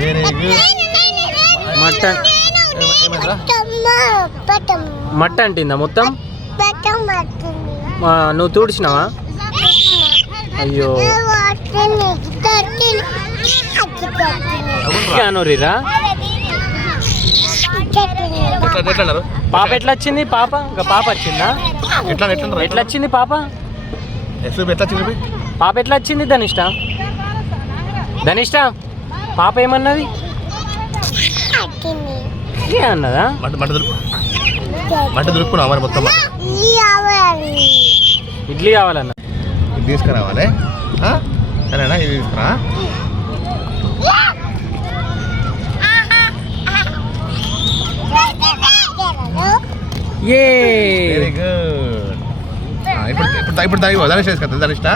Very good. Mutton మట్ట అంటిందా మొత్తం? నువ్వు తూడ్చినావా? అయ్యో అనూరిరా. పాప ఎట్లా వచ్చింది? పాప వచ్చిందా? ఎట్లా వచ్చింది పాప? పాప ఎట్లా వచ్చింది? ధనిష్ట పాప ఏమన్నది? అన్నదా? మంట దొరుకున్నావు మరి మొత్తం. ఇడ్లీ కావాలన్న. ఇది తీసుకురావాలి సరేనా? ఇది తీసుకురా. Very good. ఇప్పుడు తాగి ధనిష్ట